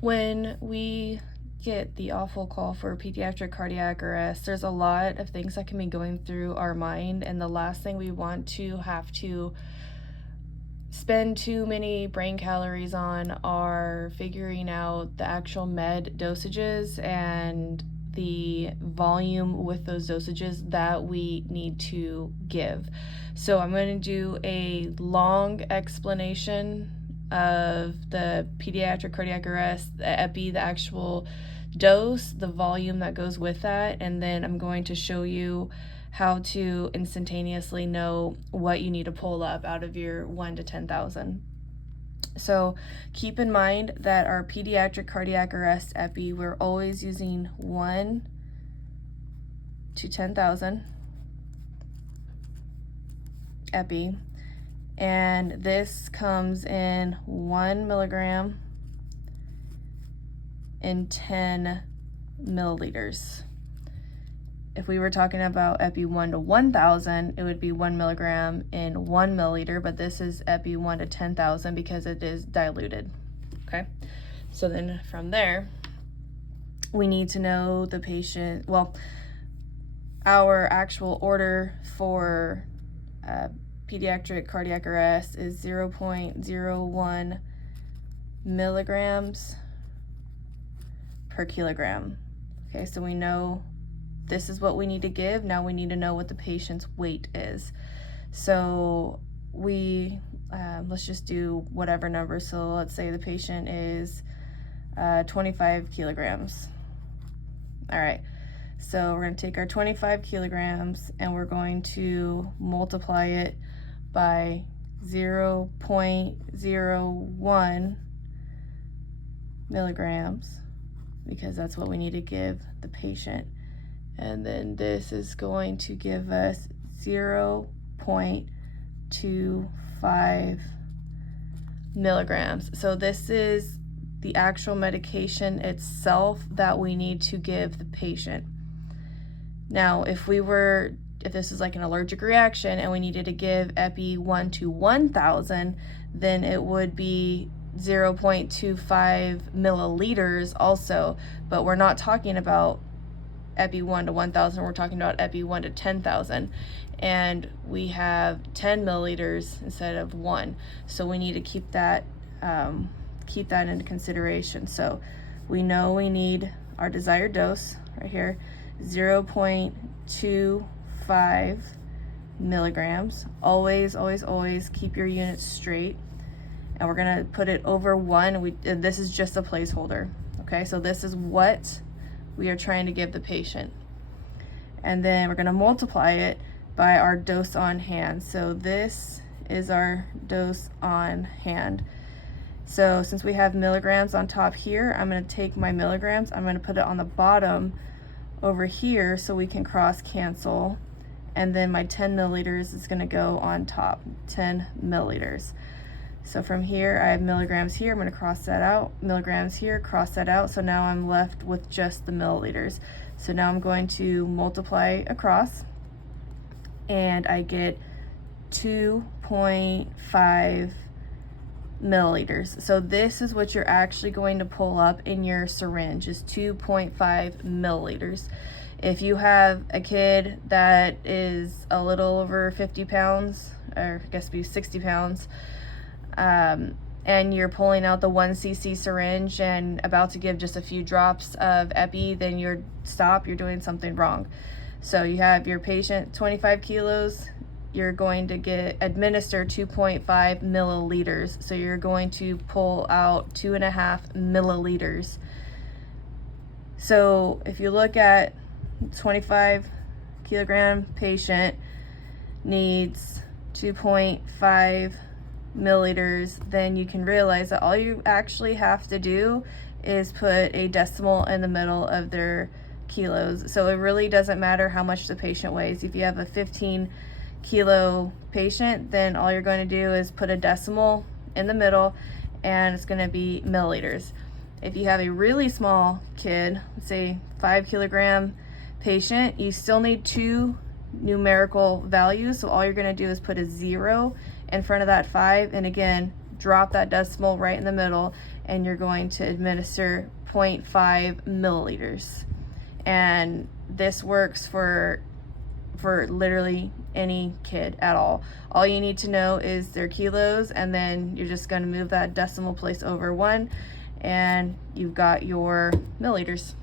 When we get the awful call for pediatric cardiac arrest, there's a lot of things that can be going through our mind, and the last thing we want to have to spend too many brain calories on are figuring out the actual med dosages and the volume with those dosages that we need to give. So I'm going to do a long explanation of the pediatric cardiac arrest, the epi, the actual dose, the volume that goes with that, and then I'm going to show you how to instantaneously know what you need to pull up out of your 1 to 10,000. So keep in mind that our pediatric cardiac arrest epi, we're always using 1 to 10,000 epi, and this comes in 1 milligram in 10 milliliters. If we were talking about epi 1 to 1,000, it would be 1 milligram in 1 milliliter, but this is epi 1 to 10,000 because it is diluted, okay? So then from there, we need to know the patient, well, our actual order for pediatric cardiac arrest is 0.01 milligrams per kilogram. Okay, so we know this is what we need to give. Now we need to know what the patient's weight is. So we, let's just do whatever number. So let's say the patient is 25 kilograms. All right, so we're gonna take our 25 kilograms and we're going to multiply it by 0.01 milligrams because that's what we need to give the patient. And then this is going to give us 0.25 milligrams. So this is the actual medication itself that we need to give the patient. Now, if this is like an allergic reaction and we needed to give epi 1 to 1,000, then it would be 0.25 milliliters also, but we're not talking about epi 1 to 1,000, we're talking about epi 1 to 10,000, and we have 10 milliliters instead of 1, so we need to keep that into consideration. So we know we need our desired dose right here, 0.25 milligrams. Always keep your units straight, and we're gonna put it over 1. This is just a placeholder, okay? So this is what we are trying to give the patient, and then we're going to multiply it by our dose on hand. So this is our dose on hand. So since we have milligrams on top here, I'm going to take my milligrams, I'm going to put it on the bottom over here so we can cross cancel, and then my 10 milliliters is going to go on top, 10 milliliters. So from here, I have milligrams here, I'm going to cross that out, milligrams here, cross that out, so now I'm left with just the milliliters. So now I'm going to multiply across, and I get 2.5 milliliters. So this is what you're actually going to pull up in your syringe, is 2.5 milliliters. If you have a kid that is a little over 50 pounds, or I guess it'd be 60 pounds, and you're pulling out the 1 cc syringe and about to give just a few drops of epi, then you're doing something wrong. So you have your patient 25 kilos, you're going to administer 2.5 milliliters. So you're going to pull out 2.5 milliliters. So if you look at 25 kilogram patient needs 2.5 milliliters, then you can realize that all you actually have to do is put a decimal in the middle of their kilos. So it really doesn't matter how much the patient weighs. If you have a 15 kilo patient, then all you're going to do is put a decimal in the middle, and it's going to be milliliters. If you have a really small kid, say 5 kilogram patient, you still need 2 numerical values. So all you're going to do is put a 0 in front of that 5, and again, drop that decimal right in the middle, and you're going to administer 0.5 milliliters. And this works for literally any kid at all. All you need to know is their kilos, and then you're just going to move that decimal place over 1, and you've got your milliliters.